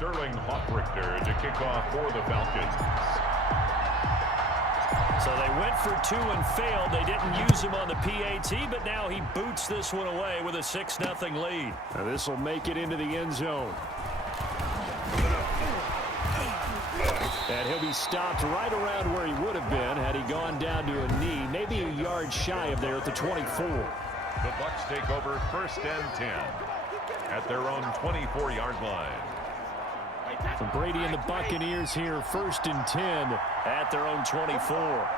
to kick off for the Falcons. So they went for two and failed. They didn't use him on the PAT, but now he boots this one away with a 6-0 lead. Now this will make it into the end zone. And he'll be stopped right around where he would have been had he gone down to a knee, maybe a yard shy of there at the 24. The Bucs take over 1st and 10 at their own 24-yard line. For Brady and the Buccaneers here, 1st and 10 at their own 24.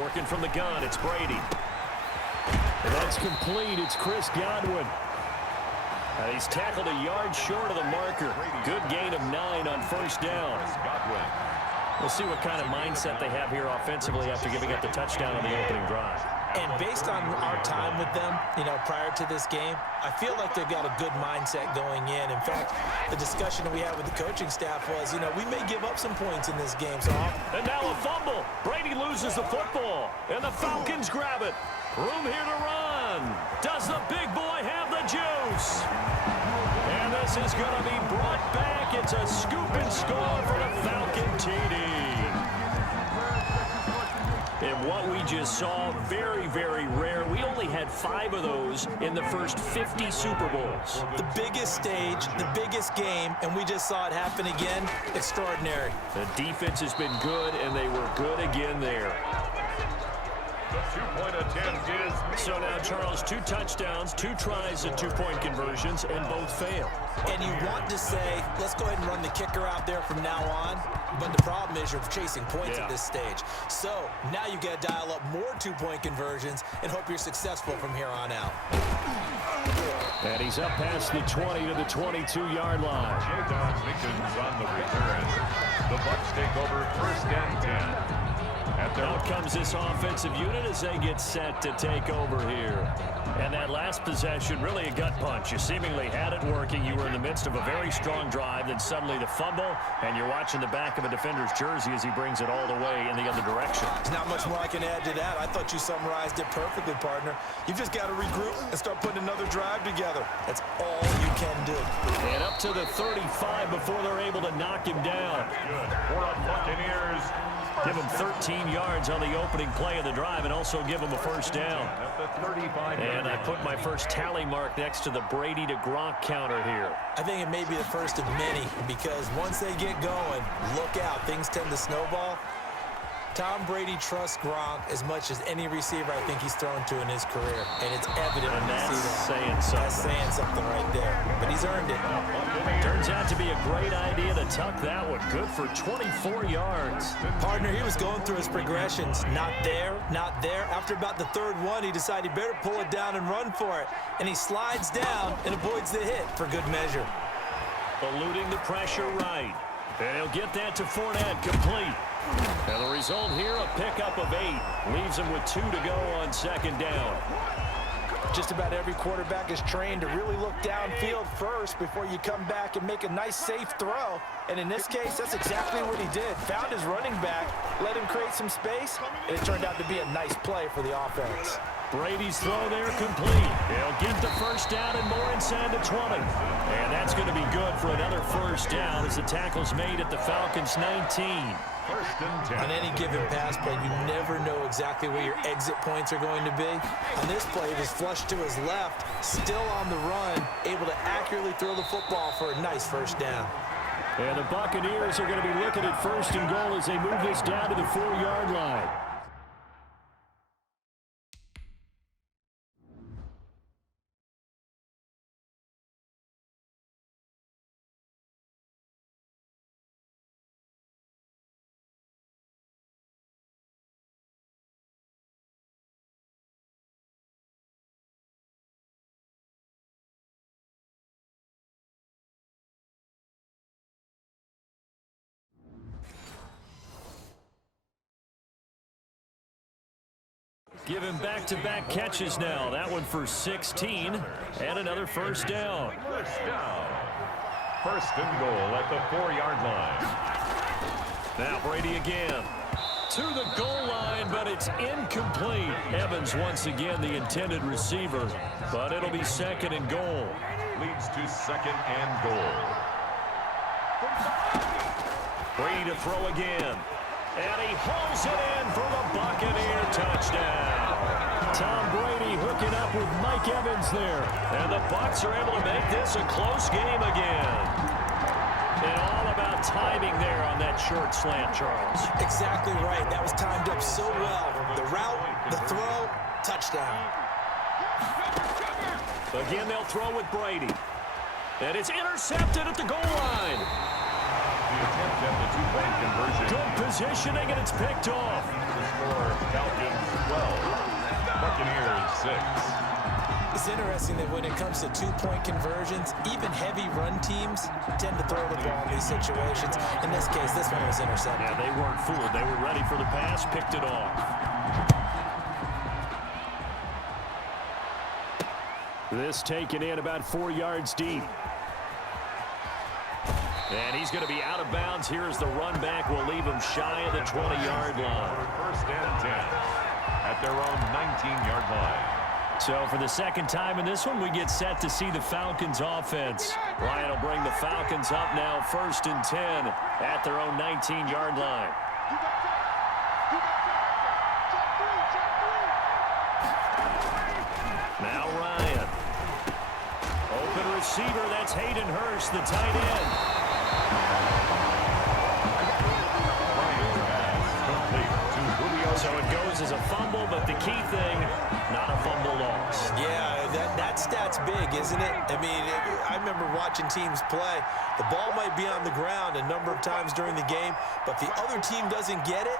Working from the gun, it's Brady. And that's complete. It's Chris Godwin. And he's tackled a yard short of the marker. Good gain of 9 on 1st down. We'll see what kind of mindset they have here offensively after giving up the touchdown on the opening drive. And based on our time with them, prior to this game, I feel like they've got a good mindset going in. In fact, the discussion that we had with the coaching staff was, we may give up some points in this game. And now a fumble. Brady loses the football, and the Falcons grab it. Room here to run. Does the big boy have the juice? And this is going to be brought back. It's a scoop and score for the Falcon TD. And what we just saw, very, very rare. We only had 5 of those in the first 50 Super Bowls. The biggest stage, the biggest game, and we just saw it happen again. Extraordinary. The defense has been good, and they were good again there. The 2-point attempt is... So now, Charles, 2 touchdowns, 2 tries and 2-point conversions, and both fail. And you want to say, let's go ahead and run the kicker out there from now on. But the problem is you're chasing points at this stage. So now you've got to dial up more 2-point conversions and hope you're successful from here on out. And he's up past the 20 to the 22-yard line. Jadon Mickens on the return. The Bucs take over 1st and 10. Out comes this offensive unit as they get set to take over here. And that last possession, really a gut punch. You seemingly had it working. You were in the midst of a very strong drive. Then suddenly the fumble, and you're watching the back of a defender's jersey as he brings it all the way in the other direction. There's not much more I can add to that. I thought you summarized it perfectly, partner. You've just got to regroup and start putting another drive together. That's all you can do. And up to the 35 before they're able to knock him down. Good for the Buccaneers. Give him 13 yards on the opening play of the drive and also give him a 1st down. And I put my first tally mark next to the Brady to Gronk counter here. I think it may be the first of many because once they get going, look out. Things tend to snowball. Tom Brady trusts Gronk as much as any receiver I think he's thrown to in his career. And it's evident when you see that. Saying something. That's saying something right there. But he's earned it. Turns out to be a great idea to tuck that one. Good for 24 yards. Partner, he was going through his progressions. Not there, not there. After about the 3rd one, he decided he better pull it down and run for it. And he slides down and avoids the hit for good measure. Eluding the pressure right. And he'll get that to Fournette, complete. And the result here, a pickup of 8. Leaves him with 2 to go on 2nd down. Just about every quarterback is trained to really look downfield first before you come back and make a nice, safe throw. And in this case, that's exactly what he did. Found his running back, let him create some space, and it turned out to be a nice play for the offense. Brady's throw there complete. He'll get the 1st down and more inside the 20. And that's going to be good for another 1st down as the tackle's made at the Falcons' 19. 1st and 10. On any given pass play, you never know exactly where your exit points are going to be. On this play, it was flushed to his left, still on the run, able to accurately throw the football for a nice 1st down. And the Buccaneers are going to be looking at 1st and goal as they move this down to the 4-yard line. Give him back-to-back catches now. That one for 16 and another 1st down. 1st and goal at the 4-yard line. Now Brady again. To the goal line, but it's incomplete. Evans once again the intended receiver, but it'll be second and goal. Leads to second and goal. Brady to throw again. And he hauls it in for the Buccaneer touchdown. Tom Brady hooking up with Mike Evans there. And the Bucs are able to make this a close game again. And all about timing there on that short slant, Charles. Exactly right. That was timed up so well. The route, the throw, touchdown. Again, they'll throw with Brady. And it's intercepted at the goal line. The attempt at the two-point conversion. Good positioning, and it's picked off. The score, Falcons 12, Buccaneers 6. It's interesting that when it comes to two-point conversions, even heavy run teams tend to throw the ball in these situations. In this case, this one was intercepted. Yeah, they weren't fooled. They were ready for the pass, picked it off. This taken in about 4 yards deep. And he's going to be out of bounds. Here is the run back. Will leave him shy of the 20-yard line. First and 10 at their own 19-yard line. So for the second time in this one, we get set to see the Falcons offense. Ryan will bring the Falcons up now, first and 10 at their own 19-yard line. Now Ryan. Open receiver, that's Hayden Hurst, the tight end. So it goes as a fumble, but the key thing, not a fumble loss. Yeah, that stat's big, isn't it? I mean, I remember watching teams play. The ball might be on the ground a number of times during the game, but the other team doesn't get it.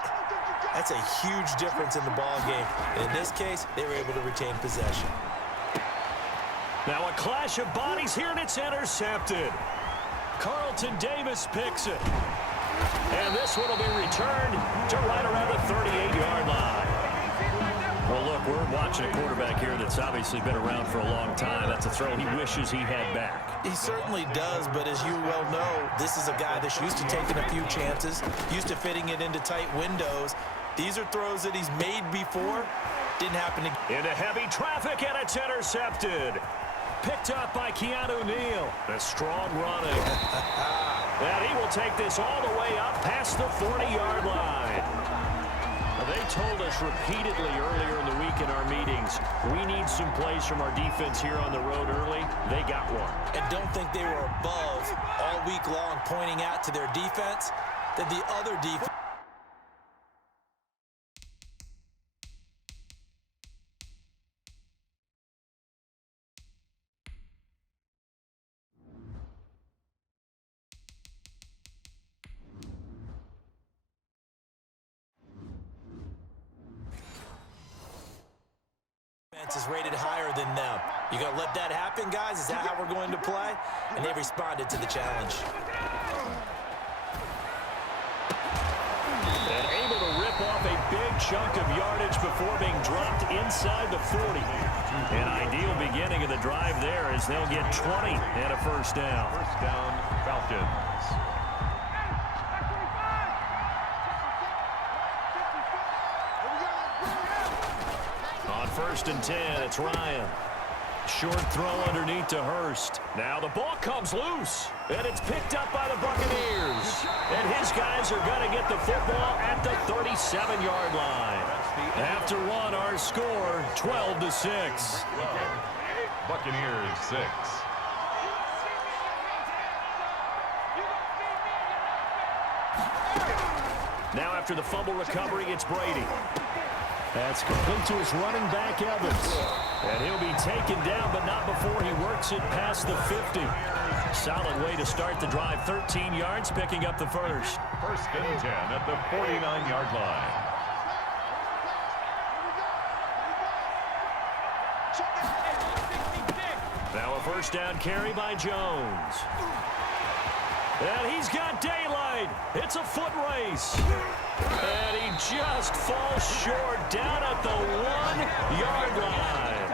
That's a huge difference in the ball game. And in this case, they were able to retain possession. Now a clash of bodies here, and it's intercepted. Carlton Davis picks it. And this one will be returned to right around the 38-yard line. Well, look, we're watching a quarterback here that's obviously been around for a long time. That's a throw he wishes he had back. He certainly does, but as you well know, this is a guy that's used to taking a few chances, used to fitting it into tight windows. These are throws that he's made before. Didn't happen to... Into heavy traffic, and it's intercepted. Picked up by Keanu Neal. A strong running. And he will take this all the way up past the 40-yard line. They told us repeatedly earlier in the week in our meetings, we need some plays from our defense here on the road early. They got one. And don't think they were above all week long pointing out to their defense that the other defense... is rated higher than them. You gonna let that happen, guys? Is that how we're going to play? And they responded to the challenge. And able to rip off a big chunk of yardage before being dropped inside the 40. An ideal beginning of the drive there as they'll get 20 and a first down. First down, Falcons. First and 10, it's Ryan. Short throw underneath to Hurst. Now the ball comes loose, and it's picked up by the Buccaneers. And his guys are going to get the football at the 37-yard line. After one, our score, 12-6. Buccaneers 6. Now after the fumble recovery, it's Brady. That's complete to his running back, Evans. And he'll be taken down, but not before he works it past the 50. Solid way to start the drive. 13 yards, picking up the first. First and 10 at the 49-yard line. Now a first down carry by Jones. And he's got daylight. It's a foot race. And he just falls short down at the 1-yard line.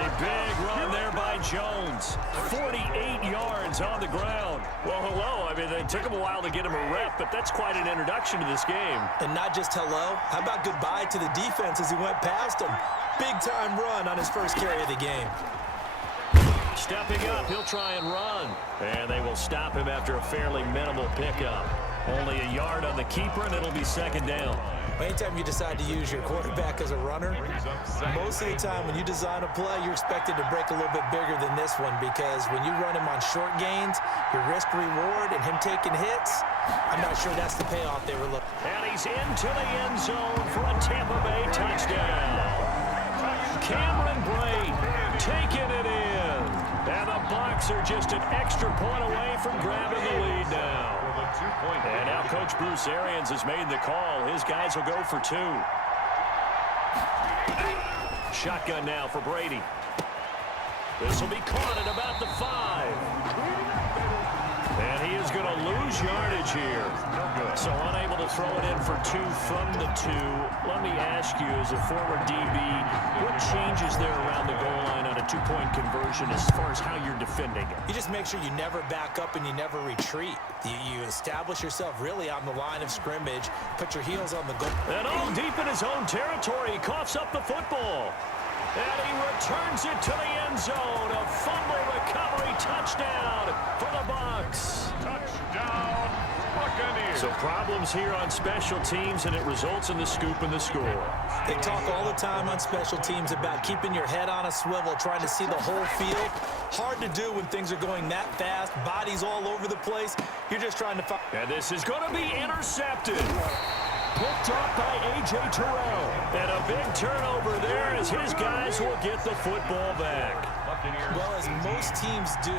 A big run there by Jones. 48 yards on the ground. Well, hello. I mean, it took him a while to get him a rep, but that's quite an introduction to this game. And not just hello. How about goodbye to the defense as he went past him? Big-time run on his first carry of the game. Stepping up, he'll try and run. And they will stop him after a fairly minimal pickup. Only a yard on the keeper, and it'll be second down. Anytime you decide to use your quarterback as a runner, most of the time when you design a play, you're expected to break a little bit bigger than this one, because when you run him on short gains, your risk-reward and him taking hits, I'm not sure that's the payoff they were looking for. And he's into the end zone for a Tampa Bay touchdown. Cameron Brate taking it in. And the Bucs are just an extra point away from grabbing the lead now. And now Coach Bruce Arians has made the call. His guys will go for 2. Shotgun now for Brady. This will be caught at about the 5. And he is going to lose yardage here. So unable to throw it in for 2 from the 2. Let me ask you, as a former DB, what changes there around the goal line on a 2-point conversion as far as how you're defending it? You just make sure you never back up and you never retreat. You establish yourself really on the line of scrimmage, put your heels on the goal. And all deep in his own territory, he coughs up the football. And he returns it to the end zone. A fumble recovery touchdown for the Bucs. Touchdown, Buccaneers. So problems here on special teams, and it results in the scoop and the score. They talk all the time on special teams about keeping your head on a swivel, trying to see the whole field. Hard to do when things are going that fast, bodies all over the place. You're just trying to find. And this is going to be intercepted. Picked up by A.J. Terrell. And a big turnover there as his guys will get the football back. Well, as most teams do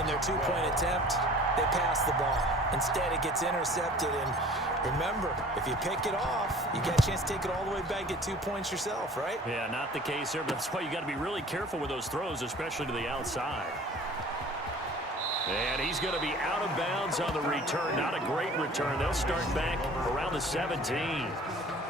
in their 2-point attempt, they pass the ball. Instead, it gets intercepted. And remember, if you pick it off, you get a chance to take it all the way back, get 2 points yourself, right? Yeah, not the case here, but that's why you got to be really careful with those throws, especially to the outside. And he's going to be out of bounds on the return. Not a great return. They'll start back around the 17.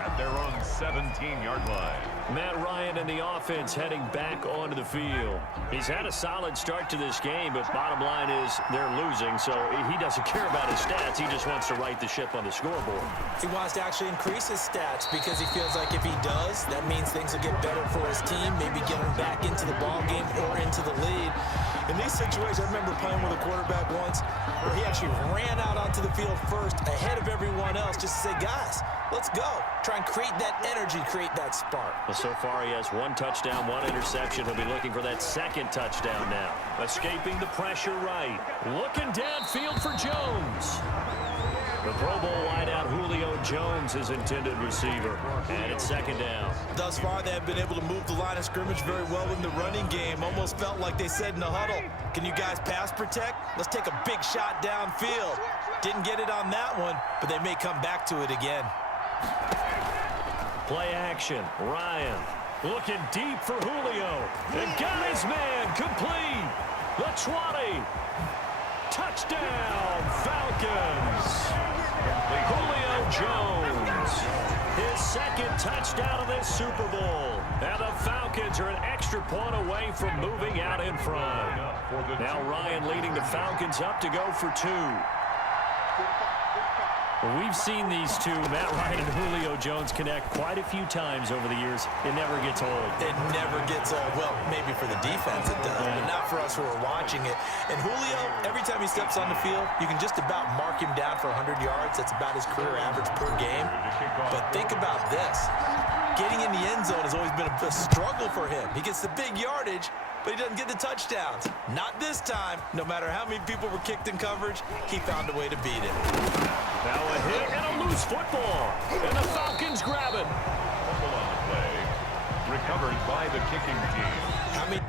At their own 17-yard line. Matt Ryan and the offense heading back onto the field. He's had a solid start to this game, but bottom line is they're losing, so he doesn't care about his stats. He just wants to right the ship on the scoreboard. He wants to actually increase his stats because he feels like if he does, that means things will get better for his team, maybe get him back into the ball game or into the lead. In these situations, I remember playing with a quarterback once where he actually ran out onto the field first ahead of everyone else just to say, guys, let's go. Try and create that energy, create that spark. Well, so far he has 1 touchdown, 1 interception. He'll be looking for that 2nd touchdown now. Escaping the pressure right. Looking downfield for Jones. The Pro Bowl wideout Julio Jones is intended receiver. And it's 2nd down. Thus far, they have been able to move the line of scrimmage very well in the running game. Almost felt like they said in the huddle, can you guys pass protect? Let's take a big shot downfield. Didn't get it on that one, but they may come back to it again. Play action. Ryan looking deep for Julio. And got his man complete. The 20. Touchdown, Falcons. Julio Jones. His 2nd touchdown of this Super Bowl. And the Falcons are an extra point away from moving out in front. Now Ryan leading the Falcons up to go for 2. Well, we've seen these two, Matt Ryan and Julio Jones, connect quite a few times over the years. It never gets old. It never gets old. Well, maybe for the defense it does, but not for us who are watching it. And Julio, every time he steps on the field, you can just about mark him down for 100 yards. That's about his career average per game. But think about this. Getting in the end zone has always been a struggle for him. He gets the big yardage, but he doesn't get the touchdowns. Not this time. No matter how many people were kicked in coverage, he found a way to beat it. Now a hit and a loose football. And the Falcons grab it. Fumble on the play. Recovered by the kicking team. How many